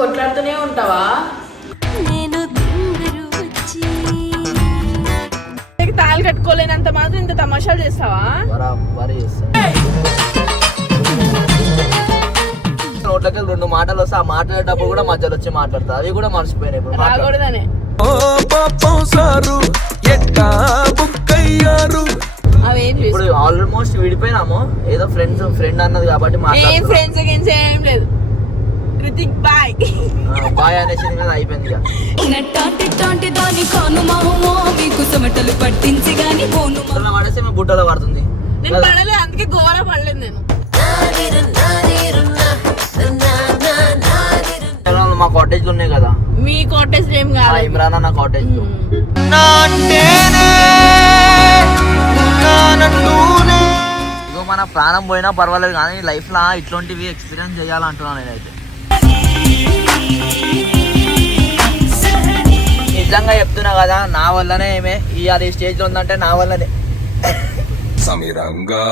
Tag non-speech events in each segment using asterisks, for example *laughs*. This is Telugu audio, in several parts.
కొట్లాడుతూనే ఉంటావా? నేను తాళి కట్టుకోలేనంత మాత్రం ఇంత తమాషాలు చేస్తావా? నోట్లకి రెండు మాటలు వస్తే ఆ మాట్లాడేటప్పుడు కూడా మధ్యలో వచ్చి మాట్లాడతా. అవి కూడా మర్చిపోయినాయి ఇప్పుడు. రాకూడదనే. ఇప్పుడు ఆల్మోస్ట్ విడిపోయినాము. ఏదో ఫ్రెండ్స్ ఫ్రెండ్ అన్నది కాబట్టి ఫ్రెండ్స్ ఏం లేదు. కృతిక్ బాయ్ బాయ్ అనేసింది కదా అయిపోయింది కాను మామో మీకు చెమటలు పట్టించి గాని పోను బుట్టలో పడుతుంది నేను పడలేదు అందుకే గోవాలో పడలేదు నేను. మా కాటేజ్ ఉన్నాయి కదా. మీ కాటేజ్ ఏం కాదు ఇమ్రాన్ అన్న కాటేజ్ ఇగో మన ప్రాణం పోయినా పర్వాలేదు కానీ లైఫ్లో ఇట్లాంటివి ఎక్స్పీరియన్స్ చేయాలంటున్నాను నేనైతే. నిజంగా చెప్తున్నా కదా నా వల్లనే ఏమే? ఈ అది స్టేజ్లో ఉందంటే నా వల్లనే. సమీరంగా.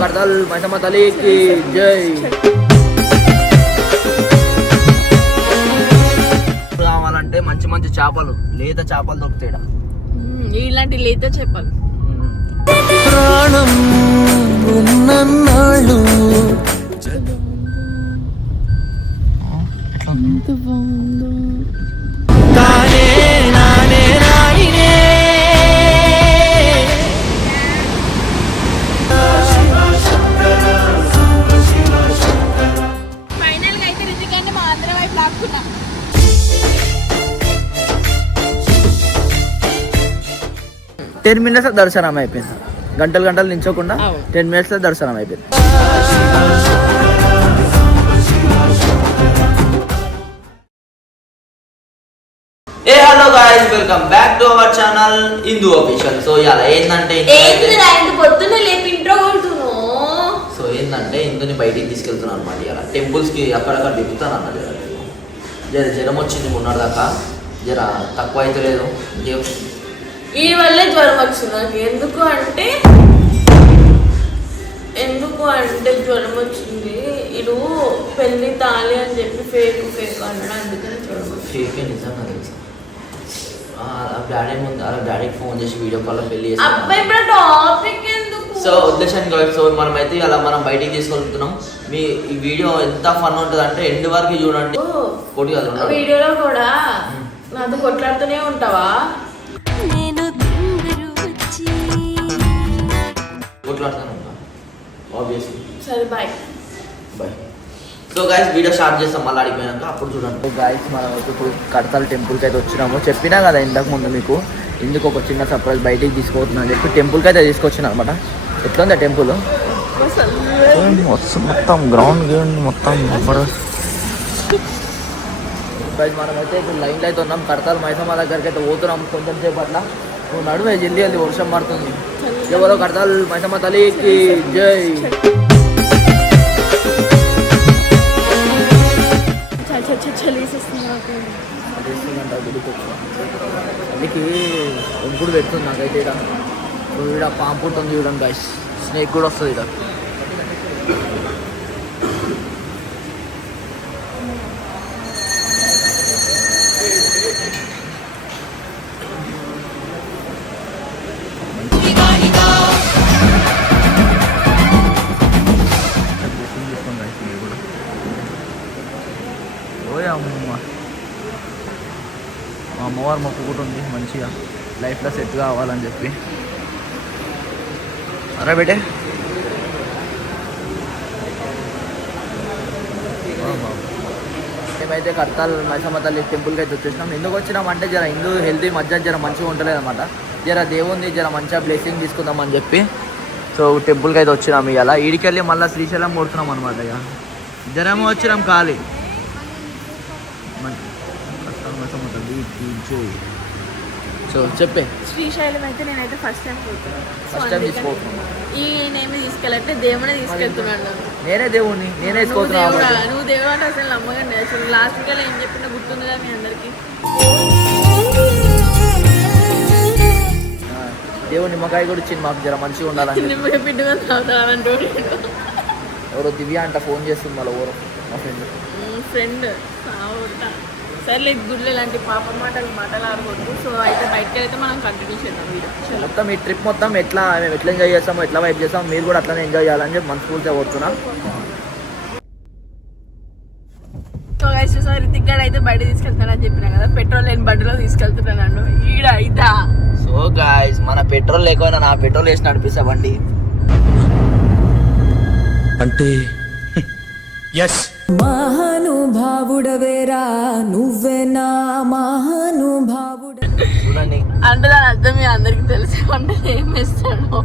కడతాల్ మైసమ్మ తల్లికి జై. చేపలు లేత చేపలు దొరుకుతాయి ఇలాంటి లేత చెప్పాలి ప్రాణం ఉన్నన్నాళ్ళు. తానే టెన్ మినిట్స్ దర్శనం అయిపోయింది. గంటలు గంటలు నించోకుండా. టెన్ మినిట్స్ దర్శనం అయిపోయింది. Hey hello guys welcome back to our channel Hindu so ఇలా కొడుతున్నావు? సో ఏంటంటే ఇందుని బయటికి తీసుకెళ్తున్నాను అనమాట ఇలా టెంపుల్స్కి అక్కడక్కడ దిగుతాను అన్న జర జర జ్వరం వచ్చింది మొన్నటి దాకా జర తక్కువ అయితే లేదు. ఈ వల్లే జ్వరం వచ్చింది. నాకు ఎందుకు అంటే ఎందుకు అంటే జ్వరం వచ్చింది. ఇడు పెళ్ళి తాలి అని చెప్పి ఫేక్ ఫేక్ అన్నాడు అందుకని జ్వరం వచ్చింది. ఫేకే నిజంగా తెలుసా. డాడీ ముందు అలా డాడీకి ఫోన్ చేసి వీడియో కాల్ పెళ్ళి అబ్బాయి టాపిక్ ఎందుకు? సో ఉద్దేశానికి కాదు. సో మనం అయితే అలా మనం బయటికి తీసుకెళ్తున్నాం. మీ ఈ వీడియో ఎంత ఫన్ ఉంటుంది అంటే ఎండ్ వరకు చూడండి. వీడియోలో కూడా నాతో కొట్లాడుతూనే ఉంటావా? కొట్లాడుతాను ఆబ్వియస్లీ సరే bye bye so guys video start చేస్తాం. మళ్ళీ అడిగిపోయాక అప్పుడు చూడండి. గాయస్ మనం అయితే ఇప్పుడు కడతాల టెంపుల్కి అయితే వచ్చినాము. చెప్పినా కదా ఇంతకు ముందు మీకు. ఇందుకు ఒక చిన్న సర్ప్రైజ్ బయటికి తీసుకోవద్దు అని చెప్పి టెంపుల్కి అయితే తీసుకొచ్చిన అనమాట. ఎట్లుంది టెంపుల్ మొత్తం గ్రౌండ్ గ్రౌండ్ మొత్తం మనం అయితే ఇప్పుడు లైన్లో అయితే ఉన్నాం. కడతాల మైసమ్మ దగ్గరికి అయితే పోతున్నాం కొంచెం సేపు అట్లా నడువే జల్దీ అది వర్షం పడుతుంది. ఎవరో కడతాల్ మైసమ్మ తల్లికి జై. అందుకే ఇంకుడు పెడుతుంది నాకైతే ఇక్కడ ఇక్కడ పాము పుట్టుంది చూడండి గాయస్ స్నేక్ కూడా వస్తుంది ఇక్కడ మంచిగా లైఫ్లో సెట్ కావాలని చెప్పి. అరే బేటే. మేమైతే కర్తాల్ మైసమ్మ తల్లి టెంపుల్కి అయితే వచ్చేసినాం. ఎందుకు వచ్చినాం అంటే జర హిందూ హెల్తీ మధ్య జర మంచిగా ఉండలేదు అనమాట జర దేవుంది జర మంచిగా బ్లెస్సింగ్ తీసుకుందాం అని చెప్పి. సో టెంపుల్కి అయితే వచ్చినాం ఇవాళ ఈడికెళ్ళి మళ్ళీ శ్రీశైలం కొడుతున్నాం అనమాట ఇక జరము వచ్చినాం ఖాళీ. మన- కర్తాల్ మైసమ్మ తల్లి సో చెప్పే. శ్రీశైలం అయితే నేనైతే ఫస్ట్ టైం పోతున్నాను ఫస్ట్ టైం తీసుకోతున్నాను ఈ నేమి తీసుకెళ్ళట్టే దేవుడే తీసుకెళ్తున్నాను నన్ను. నేనే దేవుణ్ణి నేనే దేవుడా? నువ్వు దేవుడు అంటే అసలు నమ్మకండి అసలు లాస్ట్ కల్లా ఏం చెప్పినా గుర్తుంది కదా మీ అందరికి. నిమ్మకాయ కూడా ఇచ్చింది మాకు జర మంచిగా ఉండాలని. నిమ్మకాయ తాగుతానంటూ ఎవరో దివ్య అంట ఫోన్ చేస్తుంది మళ్ళీ ఎవరో మా ఫ్రెండ్ ఫ్రెండ్ సర్లే గుడ్లు ఇలాంటి పాప మాటలు మాటలు ఆడకూడదు సో అయితే బయటకి అయితే మనం కంటిన్యూ చేద్దాం వీడియో. మొత్తం ఈ ట్రిప్ మొత్తం ఎట్లా మేము ఎట్లా ఎంజాయ్ చేస్తామో ఎట్లా వైప్ చేస్తాం మీరు కూడా అట్లనే ఎంజాయ్ చేయాలని చెప్పి మనస్ఫూర్తిగా కోరుతున్నా. సో గైస్ చూసారు రితిక్ గారు అయితే బయట తీసుకెళ్తానని చెప్పినా కదా పెట్రోల్ లేని బండిలో తీసుకెళ్తున్నాను ఈడ ఇదా సో గాయస్ మన పెట్రోల్ లేకపోయినా నా పెట్రోల్ వేసి నడిపిస్తా బండి. అంటే ఎస్ మహానుభావుడవేరా నువ్వే నా మహానుభావుడ. చూడండి. అంటే దాని అర్థం మీ అందరికి తెలిసే అంటే ఏం ఇస్తాడు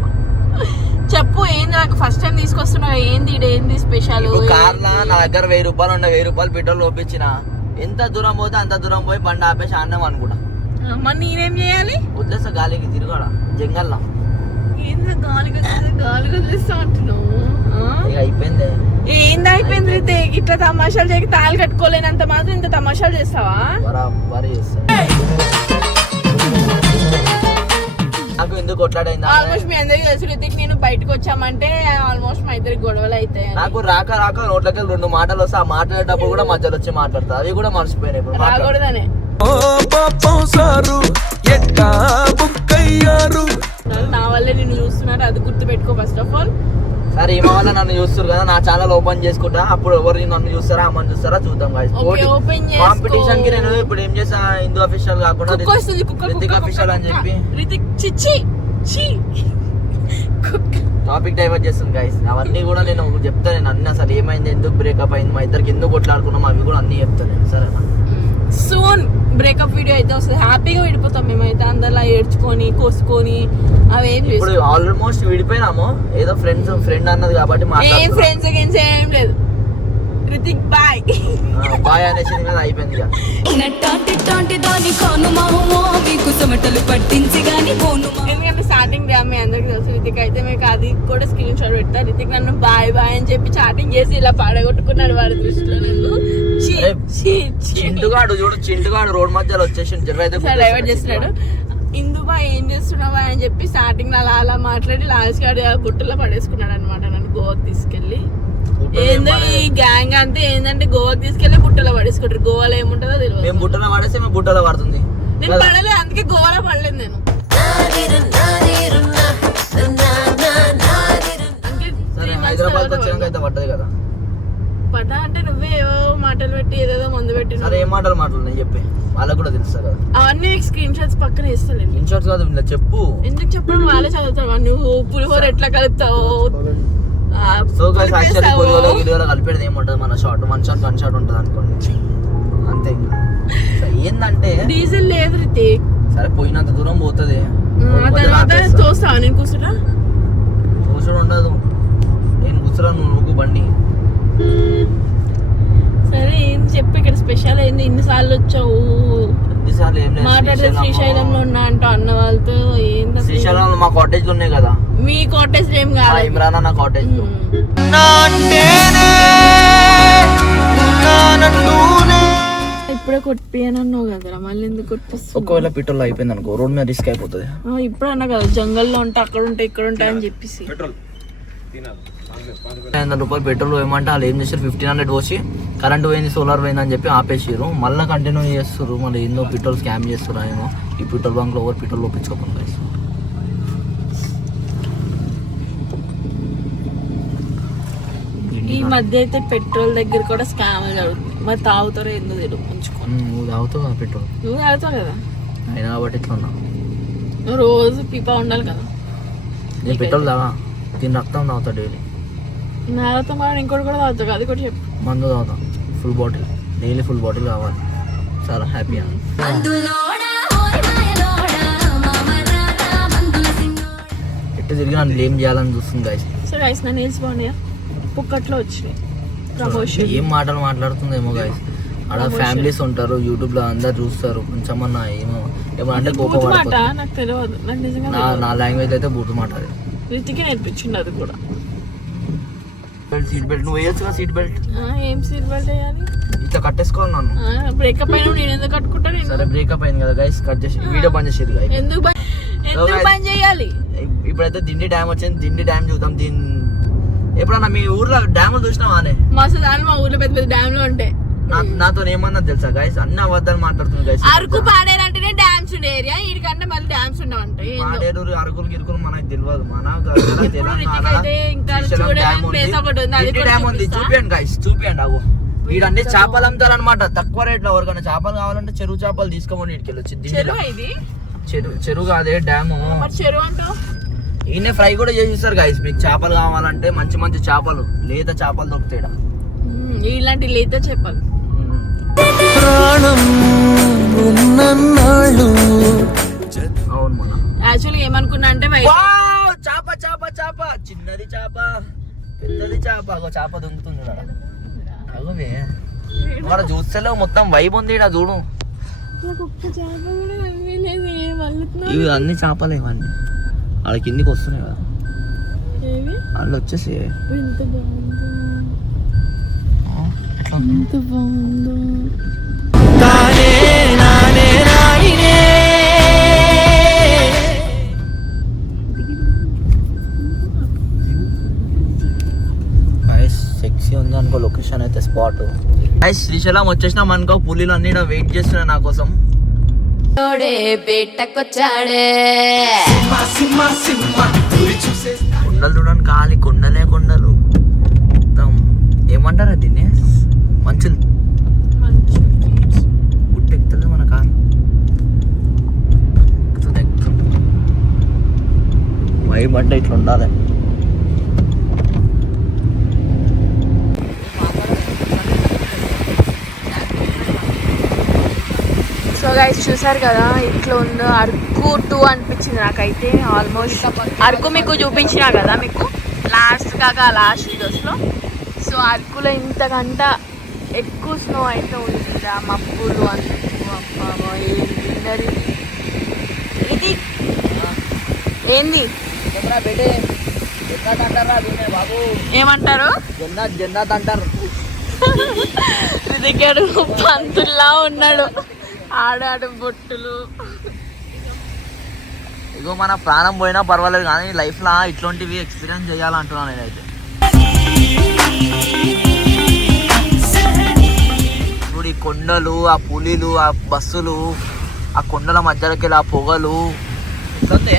చెప్పు ఏంది నాకు ఫస్ట్ టైం తీసుకొస్తున్నావు? ఏంది ఈడ ఏంది స్పెషల్ ఇప్పుడు కార్లా నా దగ్గర వెయ్యి రూపాయలు ఉండే వెయ్యి రూపాయలు పెట్రోల్ ఒప్పించిన ఎంత దూరం పోతే అంత దూరం పోయి బండి ఆపేసి ఆడినాం అనుకుంటా. మరి నేనేం చేయాలి? వదిలేస్తా గాలికి తిరగడా? జంగల్లా. ఏంది గాలి కొద్దిస్తే గాలి అంటున్నావు? ఇక అయిపోయింది. ఏంది అయిపోయింది రితిక్ ఇట్లా తమాషాలు చేయక తాళి కట్టుకోలేనంత మాత్రం ఇంత తమాషాలు చేస్తావా? నాకు ఎందుకు కొట్లాడైందా? ఆల్మోస్ట్ మీ అందరికి తెలుసు రితిక్ నేను బయటకు వచ్చామంటే ఆల్మోస్ట్ మా ఇద్దరికి గొడవలు అవుతాయి నాకు రాక రాక నోట్లకి రెండు మాటలు వస్తే ఆ మాట్లాడేటప్పుడు కూడా మధ్యలో వచ్చి మాట్లాడతా. అవి కూడా మర్చిపోయినాయి ఇప్పుడు. రాకూడదనే. నా వల్లే నేను చూస్తున్నారు అది గుర్తు పెట్టుకో ఫస్ట్ ఆఫ్ ఆల్ సరే ఈమె వల్ల నన్ను చూస్తారు కదా నా ఛానల్ ఓపెన్ చేసుకుంటా. అప్పుడు ఎవరు నన్ను చూస్తారా అమ్మని చూస్తారా చూద్దాం. కాంపిటీషన్కి నేను ఇప్పుడు ఏం చేసా హిందూ అఫీషియల్ కాకుండా రితిక్ అఫీషియల్ అని. చెప్పి. రితిక్ చిచ్చి టాపిక్ డైవర్ట్ చేస్తుంది గైస్ అవన్నీ కూడా నేను చెప్తా నేను అన్ని అసలు ఏమైంది ఎందుకు బ్రేకప్ అయింది మా ఇద్దరికి ఎందుకు కొట్లాడుకున్నాం అవి కూడా అన్ని చెప్తాను నేను సరేనా? సూన్. బ్రేకప్ వీడియో అయితే వస్తుంది. హ్యాపీగా విడిపోతాం మేమైతే అందరిలా ఏడ్చుకొని కోసుకొని అవేం ఇప్పుడు ఆల్మోస్ట్ విడిపోయినాము. ఏదో ఫ్రెండ్స్ ఫ్రెండ్ అన్నది కాబట్టి ఏం ఫ్రెండ్స్ అగేన్స్ ఏం లేదు. రితిక్ బాయ్ బాయ్ అనేసి మీద అయిపోయింది ఇక. నట్టాంటి టాంటి దాని కాను మామో మీకు చెమటలు పట్టించి గాని పోను ఎందుకంటే స్టార్టింగ్ డే మీ అందరికి తెలుసు రితిక్ అయితే మీకు అది కూడా స్క్రీన్ షాట్ పెడతా. రితిక్ నన్ను బాయ్ బాయ్ అని చెప్పి చాటింగ్ చేసి ఇలా పాడగొట్టుకున్నాడు వాడి దృష్టిలో నన్ను. చింటుగాడు చూడు చింటుగాడు రోడ్ మధ్యలో వచ్చేసి జర్ర అయితే సార్ డైవర్ట్ చేస్తున్నాడు. ఇందుబా ఏం చేస్తున్నావా అని చెప్పి స్టార్టింగ్ అలా అలా మాట్లాడి లాస్ట్ గాడి బుట్టలో పడేసుకున్నాడు అనమాట నన్ను గోవాకి తీసుకెళ్ళి. ఏందో ఈ గ్యాంగ్ అంతా ఏంటంటే గోవాకి తీసుకెళ్ళి బుట్టలో పడేసుకుంటారు. గోవాలో ఏముంటుందో తెలియదు. మేము బుట్టలో పడేస్తే మేము బుట్టలో పడుతుంది. నేను పడలేదు అందుకే గోవాలో పడలేదు నేను. హైదరాబాద్ వచ్చినాక అయితే పడ్డది కదా. పడ్డా అంటే నువ్వే ఏవో మాటలు పెట్టి ఏదేదో మందు పెట్టి సరే ఏం మాటలు మాటలు నేను చెప్పి. వాళ్ళకి కూడా తెలుస్తా కదా అవన్నీ స్క్రీన్ షాట్స్ పక్కన ఇస్తాను ఇన్షార్ట్స్ కాదు ఇలా చెప్పు. ఎందుకు చెప్పడం? వాళ్ళే చదువుతావా? నువ్వు పులిహోర ఎట్లా కలుపుతావు? సో గైస్ యాక్చువల్లీ కలిపేది ఏముంటుంది? మన short one shot one shot ఉంటుంది అనుకోండి. అంతే. ఏందంటే డీజిల్ లేదు రితిక్ సరే పోయినంత దూరం పోతుంది. తర్వాత చూస్తావా నేను కూర్చున్నా కూర్చొని ఉండదు. నేను కూర్చురా నువ్వు నువ్వు బండి. సరే ఏం చెప్పు ఇక్కడ స్పెషల్ ఏంది? ఇన్నిసార్లు వచ్చావు? మాట్లాడితే శ్రీశైలంలో ఉన్నా అంటూ అన్న వాళ్ళతో? ఏంది అసలు? శ్రీశైలంలో మా కాటేజ్లు ఉన్నాయి కదా. మీ కాటేజ్ ఏం కాదు ఇమ్రాన్ అన్న కాటేజ్. ఇప్పుడే కొట్టిపోయానన్నావు కదరా మళ్ళీ ఎందుకు కొట్టిస్తున్నావు? ఒకవేళ పెట్రోల్ అయిపోయింది అనుకో రోడ్ మీద రిస్క్ అయిపోతుంది. ఆ, ఇప్పుడు అన్నా కదా జంగల్లో ఉంటే అక్కడ ఉంటే ఇక్కడ ఉంటాయి అని చెప్పేసి. వందల రూపాయలు పెట్రోల్ వేయమంటే వాళ్ళు ఏం చేశారు? ఫిఫ్టీన్ హండ్రెడ్ పోసి కరెంట్ పోయింది సోలార్ పోయింది అని చెప్పి ఆపేసారు మళ్ళీ కంటిన్యూ చేస్తారు మళ్ళీ ఎన్నో పెట్రోల్ స్కామ్ చేస్తారు ఏమో. ఈ పెట్రోల్ బంక్లో ఓవర్ పెట్రోల్ ఒప్పించుకోకుండా guys. ఈ మధ్య అయితే పెట్రోల్ దగ్గర కూడా స్కామ్ జరుగుతుంది. మరి తాగుతారో ఏందో తెలియదు నువ్వు తాగుతావు కదా పెట్రోల్. నువ్వు తాగుతావు కదా? అయినా కాబట్టి ఇట్లా ఉన్నా. నువ్వు రోజు పీపా ఉండాలి కదా. నేను పెట్రోల్ తాగా. దీని రక్తం తాగుతా డైలీ. నాతో కూడా ఇంకోటి కూడా తాగుతావు కదా అది కూడా చెప్పు. మందు తాగుతా. Full bottle daily full bottle కావాలి. చాలా హ్యాపీగా ఎట్టు తిరిగి నన్ను బ్లేమ్ చేయాలని చూస్తుంది guys. సో గైస్ నా నీల్స్ బాగున్నాయా? పుక్కట్లో వచ్చినాయి. ప్రమోషన్ ఏం మాటలు మాట్లాడుతుందేమో గాయస్ ఆడ ఫ్యామిలీస్ ఉంటారు యూట్యూబ్లో అందరు చూస్తారు. కొంచెం అన్న ఏమో అంటే కోపం నాకు తెలియదు నా నా లాంగ్వేజ్ అయితే బూతు మాట అది. రీతికి నేర్పించింది అది కూడా. Seat belt. నువ్వు వేయచ్చు సీట్ బెల్ట్? ఆ, ఏం సీట్ బెల్ట్ వేయాలి? ఇట్లా కట్టేసుకోవాలి నన్ను. బ్రేకప్ అయినా నేను ఎందుకు కట్టుకుంటా నేను? సరే బ్రేకప్ అయింది కదా గైస్ కట్ చేసి వీడియో బంద్ చేసేది. ఎందుకు ఎందుకు. పని చేయాలి? ఇప్- ఇప్పుడైతే దిండి డ్యామ్ వచ్చింది దిండి డ్యామ్ చూద్దాం దీని ఎప్పుడన్నా మీ ఊర్లో డ్యాములు చూసినావా అనే? మస్తు దాని మా ఊర్లో పెద్ద పెద్ద డ్యామ్లో ఉంటాయి నాతో ఏమన్నా తెలుసా గైస్ అన్ని అబద్ధాలు మాట్లాడుతుంది గైస్ అరకు పాడేరు అంటేనే ఉండే ఏరియా వీడికంటే మళ్ళీ డ్యామ్స్ ఉండవంటాయి మాడేరు అరకులు గిరుకులు మనకు తెలియదు. మన తెలంగాణ డ్యామ్ ఉంది. చూపియండి గైస్ చూపియండి అగో వీడన్నీ చేపలు అమ్ముతారు అనమాట తక్కువ రేట్లో ఎవరికైనా చేపలు కావాలంటే చెరువు చేపలు తీసుకోమని ఇక్కడికి వచ్చి చెరువు ఇది? చెరువు కాదే డ్యాము. చెరువు అంటావు ఈయన ఫ్రై కూడా చేసిస్తారు గైస్ మీకు చేపలు కావాలంటే మంచి మంచి చేపలు లేత చేపలు దొరుకుతాయి ఇలాంటి లేత చెప్పాలి మన యాక్చువల్గా ఏమనుకున్నా అంటే! చేప చేప చేప. చిన్నది చేప పెద్దది చేప. అగో చేప దొంగతుంది ఇక్కడ అగోవే మన చూస్తేలో మొత్తం వైబ్ ఉంది ఈడ చూడు. ఇవి అన్ని చేపలు ఇవన్నీ. వాళ్ళ కిందికి వస్తున్నాయి కదా. ఏవి? వాళ్ళు వచ్చేసి. ఎంత బాగుందో. సెక్సీ ఉంది అనుకో లొకేషన్ అయితే స్పాట్ గైస్ శ్రీశైలం వచ్చేసినాం అనుకో పులిలు అన్ని వెయిట్ చేస్తున్నాయి నా కోసం. కొండలు చూడండి ఖాళీ కొండలే కొండలు. మొత్తం ఏమంటారా దీన్ని? మంచులు. ఎక్కుతుంది మన. వైబ్ అంటే ఇట్లా ఉండాలి సో గైస్ చూసారు కదా ఇట్లా ఉందో అరకు టూ అనిపించింది నాకైతే ఆల్మోస్ట్ అరకు మీకు చూపించినా కదా మీకు? లాస్ట్ కాక లాస్ట్ వీడియోస్లో సో అరకులో ఇంతకంట ఎక్కువ స్నో అయితే ఉంది ఆ మబ్బులు విన్నది ఇది ఏంది? బాబు. ఏమంటారు? జన్నాత్ అంటారు దిగాడు *laughs* పంతుల్లా ఉన్నాడు. ఆడాడు బొట్టులు. ఇగో మన ప్రాణం పోయినా పర్వాలేదు కానీ లైఫ్లో ఇట్లాంటివి ఎక్స్పీరియన్స్ చేయాలంటున్నాను నేనైతే. ఇప్పుడు ఈ కొండలు ఆ పులిలు ఆ బస్సులు ఆ కొండల మధ్యలోకి వెళ్ళి ఆ పొగలు. ఇట్లుంది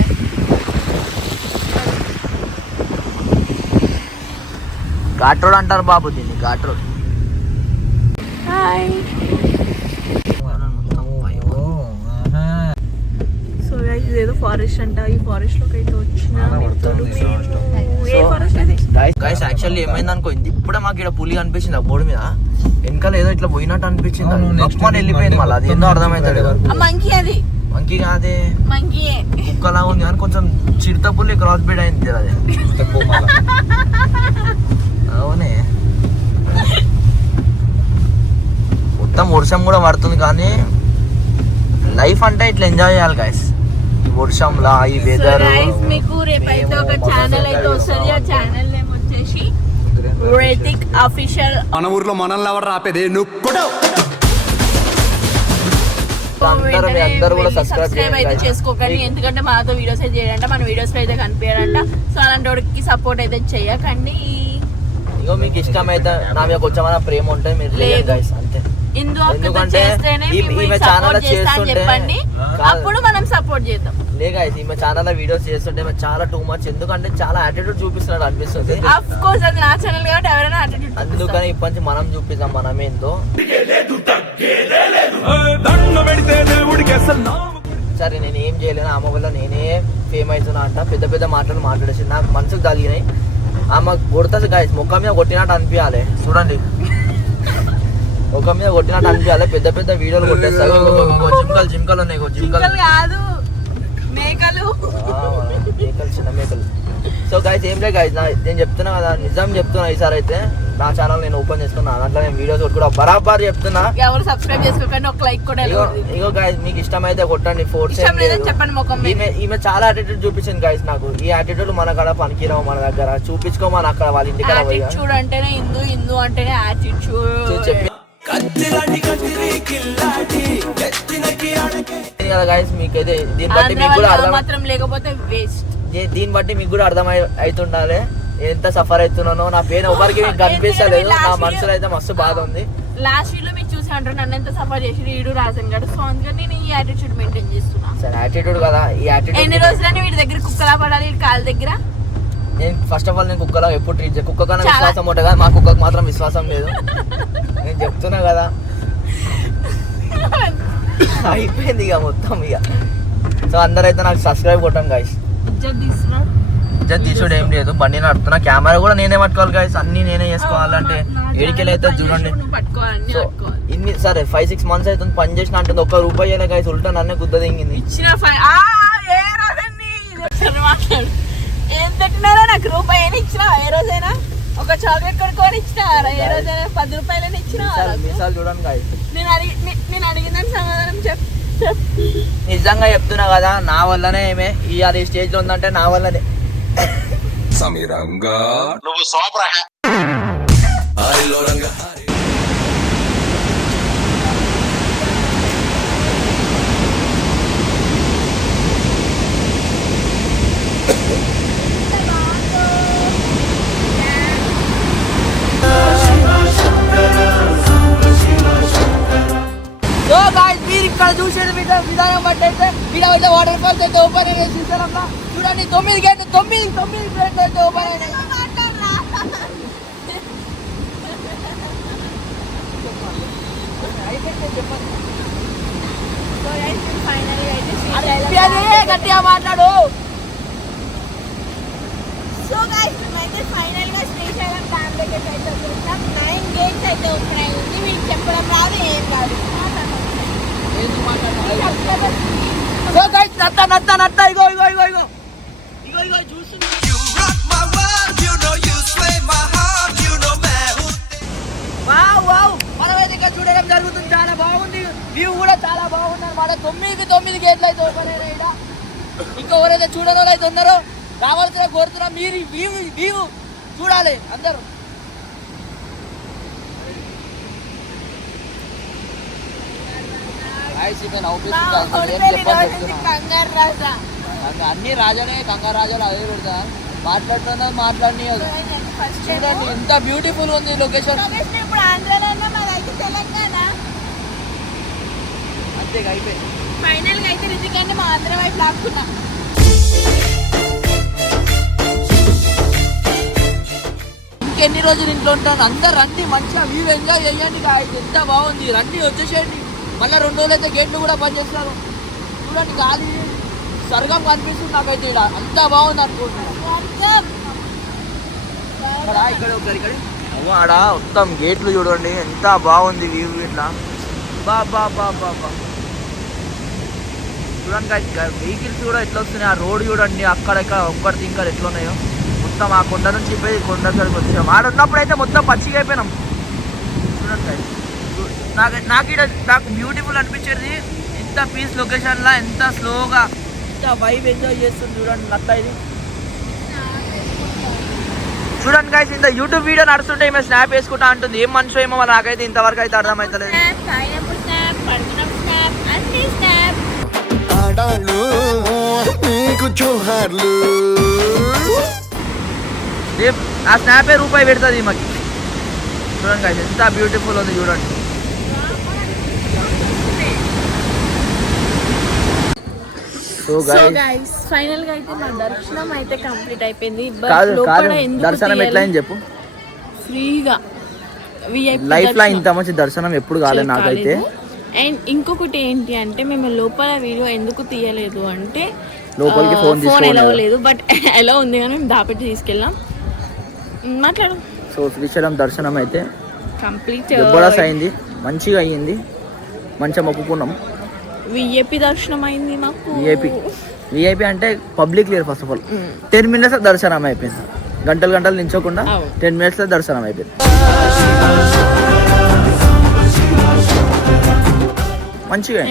ఘాట్ రోడ్ అంటారు బాబు దీన్ని ghat road. Hi so guys ఇదేదో ఫారెస్ట్ అంట. ఈ ఫారెస్ట్లోకి అయితే వచ్చిన ఏ ఫారెస్ట్ అది? గైస్ యాక్చువల్లీ ఏమైంది అనుకో ఇప్పుడే మాకు ఇక్కడ పులి అనిపించింది ఆ బోర్డు మీద. వెనకాల ఏదో ఇట్లా పోయినట్టు అనిపించింది. గప్పని వెళ్ళిపోయింది మళ్ళీ అది ఏందో అర్థమవుతాడు ఆ మంకీ అది. మంకీ కాదే. మంకీయే కుక్కలా ఉంది కానీ కొంచెం చిరుత పులి క్రాస్ బీడ్ అయింది అది అవునే. మొత్తం వర్షం కూడా పడుతుంది కానీ లైఫ్ అంటే ఇట్లా ఎంజాయ్ చేయాలి గైస్ ఈ వర్షంలా ఈ వెదర్ మీకు రేపైతే ఒక ఛానల్ అయితే వస్తుంది. ఆ ఛానల్ నేమ్ వచ్చేసి రేతిక్ అఫీషియల్ మన ఊర్లో మనల్ని ఎవరు రాపేది? నువ్వు కూడా అందరూ మీ అందరూ కూడా సబ్స్క్రైబ్ అయితే చేసుకోకండి. ఎందుకంటే మాతో వీడియోస్ అయితే చేయాలంట మన వీడియోస్ అయితే కనిపించారంట. సో అలాంటి వాడికి సపోర్ట్ అయితే చేయకండి. ఇగో మీకు ఇష్టం అయితే నా మీద కొంచెం ప్రేమ ఉంటే మీరు లేదు. గైస్ అంతే. ఈమె ఛానల్ చేస్తుంటే. అప్పుడు మనం సపోర్ట్ చేద్దాం. లే గైస్ ఈమె ఛానల్ వీడియోస్ చేస్తుంటే చాలా టూ మచ్ ఎందుకంటే చాలా యాటిట్యూడ్ చూపిస్తున్నాడు అనిపిస్తుంది. ఆఫ్ కోర్స్ అది నా ఛానల్ కాబట్టి ఎవరైనా అటెండ్ అందుకని ఇప్పటి నుంచి మనం చూపిద్దాం మనమేందో. సరే నేను ఏం చేయలేను. ఆమె వల్ల నేనే ఫేమ్ అవుతున్నా అంట. పెద్ద పెద్ద మాటలు మాట్లాడేసి నాకు మనసుకు తగిలినాయి. ఆమె కొడుతుంది గాయస్ ముఖం మీద కొట్టినట్టు అనిపించాలి. చూడండి. ముఖం మీద కొట్టినట్టు అనిపించాలి. పెద్ద పెద్ద వీడియోలు కొట్టేస్తారు. జింకలు జింకలు ఉన్నాయి జింకలు. జింకలు. కాదు మేకలు. ఆ, మేకలు చిన్న మేకలు. సో గైస్ ఏం లేదు గైస్ నేను చెప్తున్నా కదా నిజం చెప్తున్నా ఈసారి అయితే. నా ఛానల్ నేను ఓపెన్ చేసుకున్నా. దాంట్లో నేను వీడియోస్ కూడా బరాబర్ చెప్తున్నా. ఎవరు సబ్స్క్రైబ్ చేసుకోకండి ఒక లైక్ కూడా ఇగో గైస్ మీకు ఇష్టమైతే కొట్టండి. ఫోర్స్ ఇష్టం చెప్పండి ముఖం మీద. ఈమె ఈమె చాలా యాటిట్యూడ్ చూపించింది గైస్ నాకు. ఈ యాటిట్యూడ్ మన కాడ పనికిరావు మన దగ్గర. చూపించుకోమని అక్కడ వాళ్ళ ఇంటికి యాటిట్యూడ్ అంటేనే హిందూ హిందూ అంటేనే యాటిట్యూడ్ చెప్పి. కదా గాయస్ మీకైతే దీన్ని బట్టి మీకు కూడా అర్థం మాత్రం లేకపోతే వేస్ట్ దీన్ని బట్టి మీకు కూడా అర్థమై అవుతుండాలి ఎంత సఫర్ అవుతున్నానో నా పేరు ఎవరికి మీకు కనిపిస్తలేదు. నా మనసులో అయితే మస్తు బాధ ఉంది. లాస్ట్ వీక్లో మీరు చూసి అంటారు నన్ను ఎంత సఫర్ చేసి ఈడు రాజన్ గారు సో అందుకని నేను ఈ యాటిట్యూడ్ మెయింటైన్ చేస్తున్నా. సరే యాటిట్యూడ్ కదా. ఈ ఎన్ని యాటిట్యూడ్ రోజులని వీడి దగ్గర కుక్కలా పడాలి వీడి కాళ్ళ దగ్గర? నేను ఫస్ట్ ఆఫ్ ఆల్ నేను కుక్కలా ఎప్పుడు ట్రీట్ చేయ కుక్క కన్నా విశ్వాసం ఉంటుంది కదా మా కుక్కకు మాత్రం విశ్వాసం లేదు. నేను చెప్తున్నా కదా. అయిపోయింది ఇక మొత్తం ఇక. సో అందరైతే నాకు సబ్స్క్రైబ్ కొట్టాం గాయస్ ఇజ్జత్ తీసుడు ఏం లేదు. బండి నడుపుతున్నా. కెమెరా కూడా నేనే పట్టుకోవాలి గాయస్ అన్ని నేనే చేసుకోవాలంటే ఏడికెళ్ళి అయితే చూడండి. సో ఇన్ని సరే ఫైవ్ సిక్స్ మంత్స్ అవుతుంది పని చేసిన అంటుంది. ఒక్క రూపాయి అయినా గాయస్ ఉల్టా నన్నే గుద్ద దింగింది ఇచ్చిన ఏ పెట్టినారా నాకు రూపాయి అయినా ఇచ్చినా? ఏ రోజైనా? ఒక చాక్లెట్ కొనుక్కొని ఇచ్చినా ఏ రోజైనా పది రూపాయలైనా ఇచ్చినా నేను అడిగి నేను అడిగిందని సమాధానం చెప్ నిజంగా చెప్తున్నా కదా నా వల్లనే ఏమే? ఈ అది స్టేజ్లో ఉందంటే నా వల్లనే. సమీరంగా. సో చూసేది విధ విధానం బట్టి అయితే ఇక్కడ వాటర్ ఫాల్స్ అయితే ఓపెన్ అయినాయి శ్రీశైలంలో చూడండి తొమ్మిది గేట్లు తొమ్మిది తొమ్మిది గేట్లు అయితే ఓపెన్ అయినాయి. గట్టిగా మాట్లాడు. సో గైస్ మేమైతే ఫైనల్గా శ్రీశైలం డ్యామ్ దగ్గరికి అయితే వచ్చేసాం. నైన్ గేట్స్ అయితే ఓపెన్ అయ్యింది మీకు చెప్పడం రాదు ఏం కాదు సో గైస్ నత్త నత్త నత్త ఇగో ఇగో ఇగో ఇగో ఇగో ఇగో చూస్తుంది చూడడం జరుగుతుంది. చాలా బాగుంది. వ్యూ కూడా చాలా బాగుంది. అనమాట తొమ్మిది తొమ్మిది గేట్లు అయితే ఓపెన్ అయినాయి. ఇంకా ఎవరైతే చూడని వాళ్ళు అయితే ఉన్నారో రావాల్సిన కోరుతున్నా మీరు వ్యూ వ్యూ చూడాలి అందరూ Guys, ఇక నవ్వుపిస్తుంది అసలు ఏం చెప్పాలి చెప్తున్నా. కంగారు రాజా ఇంకా అన్ని రాజానే కంగారు రాజాలు అదే పెడతా. మాట్లాడుతున్నా ఫస్ట్ చూడండి ఎంత బ్యూటిఫుల్ ఉంది లొకేషన్ అంతే ఇక అయిపోయింది. ఫైనల్గా అయితే రితికాన్ని మా ఆంధ్ర వైపు లాక్కున్నాం. ఇంకెన్ని రోజులు ఇంట్లో ఉంటాను? అందరు రండి మంచిగా వ్యూ ఎంజాయ్ చేయండి. ఎంత బాగుంది. రండి వచ్చేసేయండి. మళ్ళీ రెండు రోజులు అయితే గేట్లు కూడా బంద్ చేస్తున్నారు. చూడండి గాలి స్వర్గం కనిపిస్తుంది నాకైతే ఇక్కడ అంత బాగుంది అనుకుంటున్నాను ఇక్కడ ఒకసారి ఇక్కడ. ఆడ మొత్తం గేట్లు చూడండి. ఎంత బాగుంది వ్యూ ఇట్లా. బా బా బా బా బా. చూడండి వెహికల్స్ కూడా ఎట్లా వస్తున్నాయి. ఆ రోడ్ చూడండి అక్కడ ఇక్కడ ఒక్కటి ఇంకా ఎట్లా ఉన్నాయో. మొత్తం ఆ కొండ నుంచి పోయి కొండ సరికి వచ్చాం. ఆడ ఉన్నప్పుడు అయితే మొత్తం పచ్చిగా అయిపోయినాం. చూడండి నాకు నాకు ఇక్కడ నాకు బ్యూటిఫుల్ అనిపించేది ఎంత పీస్ లొకేషన్లో ఎంత స్లోగా ఎంత వైబ్ ఎంజాయ్ చేస్తుంది చూడండి నత్త ఇది చూడండి గాయస్ ఇంత యూట్యూబ్ వీడియో నడుస్తుంటే ఈమె స్నాప్ వేసుకుంటా అంటుంది. ఏం మనిషి ఏమో మరి నాకైతే ఇంతవరకు అయితే అర్థమవుతలేదు ఆ స్నాపే రూపాయి పెడుతుంది ఈమెకి. చూడండి గాయస్ ఎంత బ్యూటిఫుల్ ఉంది చూడండి. సో గైస్ ఫైనల్గా అయితే మా దర్శనం అయితే కంప్లీట్ అయిపోయింది. బట్ కాదు కాదు. లోపల ఎందుకు దర్శనం ఎట్లా అని చెప్పు. ఫ్రీగా. లైఫ్లో ఇంత మంచి దర్శనం ఎప్పుడు కాలేదు నాకైతే. అండ్ ఇంకొకటి ఏంటి అంటే మేము లోపల వీడియో ఎందుకు తీయలేదు అంటే లోపలికి ఫోన్ తీసుకోలేదు. ఎలా లేదు బట్ ఎలా *laughs* ఉంది కానీ మేము దాపెట్టి తీసుకెళ్ళాం. మాట్లాడు. సో శ్రీశైలం దర్శనం అయితే కంప్లీట్ అయింది. మంచిగా అయ్యింది. మంచిగా మొక్కుకున్నాం. విఐపి దర్శనం అయింది మాకు విఐపి విఐపి అంటే పబ్లిక్ లేరు first of all ten minutes దర్శనం అయిపోయింది. గంటలు గంటలు నించోకుండా. టెన్ మినిట్స్ దర్శనం అయిపోయింది. మంచిగా.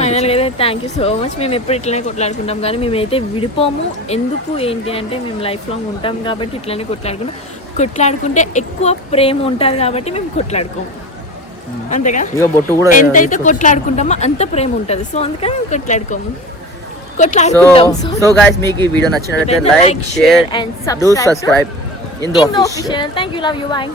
అయితే థ్యాంక్ యూ సో మచ్ మేము ఎప్పుడు ఇట్లనే కొట్లాడుకుంటాం. కానీ మేమైతే విడిపోము. ఎందుకు ఏంటి అంటే మేము లైఫ్ లాంగ్ ఉంటాం కాబట్టి ఇట్లనే కొట్లాడుకుంటాం. కొట్లాడుకుంటే ఎక్కువ ప్రేమ ఉంటుంది కాబట్టి మేము కొట్లాడుకోము. అంతేగా? ఇక బొట్టు కూడా ఎంతైతే కొట్లాడుకుంటామో అంత ప్రేమ ఉంటది. సో అందుకని కొట్లాడుకోము. కొట్లాడుకుంటాం సో గాయస్ మీకు ఈ వీడియో నచ్చినట్లయితే like share share and do subscribe to subscribe Indu Indo official. Thank you, love you, bye.